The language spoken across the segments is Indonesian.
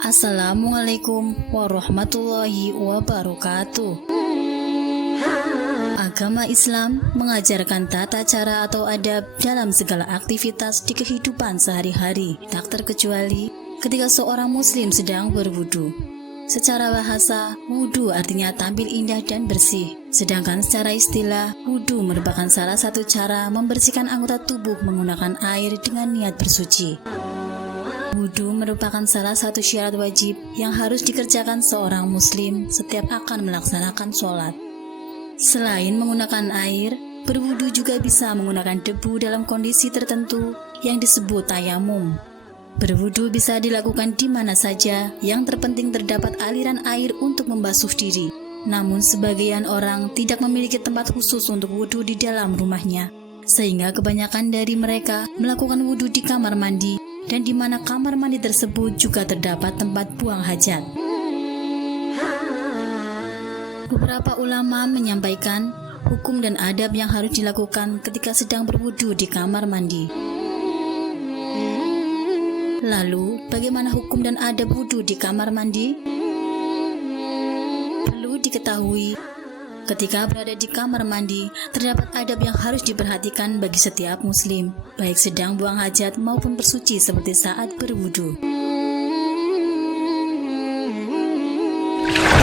Assalamualaikum warahmatullahi wabarakatuh. Agama Islam mengajarkan tata cara atau adab dalam segala aktivitas di kehidupan sehari-hari, tak terkecuali ketika seorang muslim sedang berwudu. Secara bahasa, wudu artinya tampil indah dan bersih. Sedangkan secara istilah, wudu merupakan salah satu cara membersihkan anggota tubuh menggunakan air dengan niat bersuci. Wudu merupakan salah satu syarat wajib yang harus dikerjakan seorang muslim setiap akan melaksanakan sholat. Selain menggunakan air, berwudu juga bisa menggunakan debu dalam kondisi tertentu yang disebut tayamum. Berwudu bisa dilakukan di mana saja, yang terpenting terdapat aliran air untuk membasuh diri. Namun sebagian orang tidak memiliki tempat khusus untuk wudu di dalam rumahnya, sehingga kebanyakan dari mereka melakukan wudu di kamar mandi, dan di mana kamar mandi tersebut juga terdapat tempat buang hajat. Beberapa ulama menyampaikan hukum dan adab yang harus dilakukan ketika sedang berwudu di kamar mandi. Lalu, bagaimana hukum dan adab wudu di kamar mandi? Perlu diketahui, ketika berada di kamar mandi, terdapat adab yang harus diperhatikan bagi setiap muslim, baik sedang buang hajat maupun bersuci seperti saat berwudu.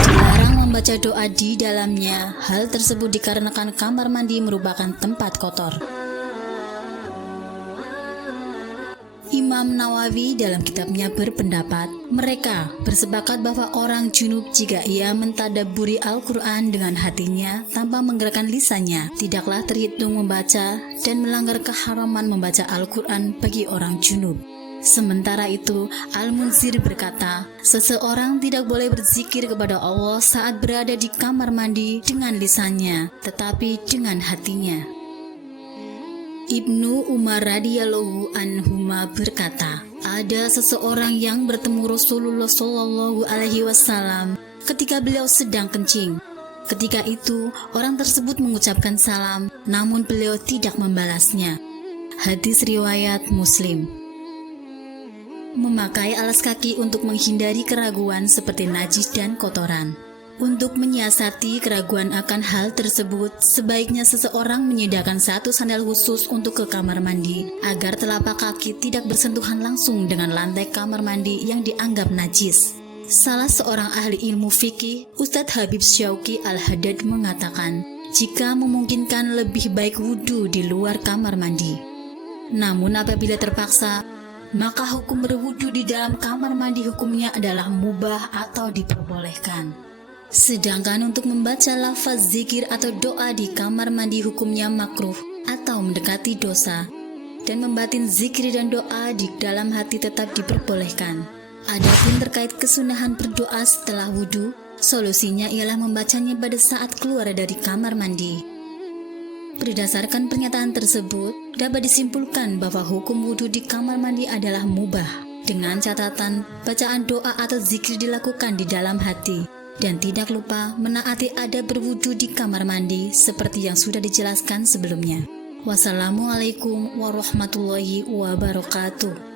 Dilarang membaca doa di dalamnya. Hal tersebut dikarenakan kamar mandi merupakan tempat kotor. Imam Nawawi dalam kitabnya berpendapat, mereka bersepakat bahwa orang junub jika ia mentadabburi Al-Quran dengan hatinya tanpa menggerakkan lisannya, tidaklah terhitung membaca dan melanggar keharaman membaca Al-Quran bagi orang junub. Sementara itu, Al-Munzir berkata, seseorang tidak boleh berzikir kepada Allah saat berada di kamar mandi dengan lisannya, tetapi dengan hatinya. Ibnu Umar radhiyallahu anhuma berkata, ada seseorang yang bertemu Rasulullah Shallallahu alaihi wasallam ketika beliau sedang kencing. Ketika itu, orang tersebut mengucapkan salam, namun beliau tidak membalasnya. Hadis riwayat Muslim. Memakai alas kaki untuk menghindari keraguan seperti najis dan kotoran. Untuk menyiasati keraguan akan hal tersebut, sebaiknya seseorang menyediakan satu sandal khusus untuk ke kamar mandi, agar telapak kaki tidak bersentuhan langsung dengan lantai kamar mandi yang dianggap najis. Salah seorang ahli ilmu fikih, Ustadz Habib Syauqi Al-Haddad mengatakan, jika memungkinkan lebih baik wudu di luar kamar mandi. Namun apabila terpaksa, maka hukum berwudu di dalam kamar mandi hukumnya adalah mubah atau diperbolehkan. Sedangkan untuk membaca lafaz zikir atau doa di kamar mandi hukumnya makruh atau mendekati dosa, dan membatin zikir dan doa di dalam hati tetap diperbolehkan. Adapun terkait kesunahan berdoa setelah wudu, solusinya ialah membacanya pada saat keluar dari kamar mandi. Berdasarkan pernyataan tersebut, dapat disimpulkan bahwa hukum wudu di kamar mandi adalah mubah, dengan catatan bacaan doa atau zikir dilakukan di dalam hati. Dan tidak lupa menaati adab berwudu di kamar mandi seperti yang sudah dijelaskan sebelumnya. Wassalamualaikum warahmatullahi wabarakatuh.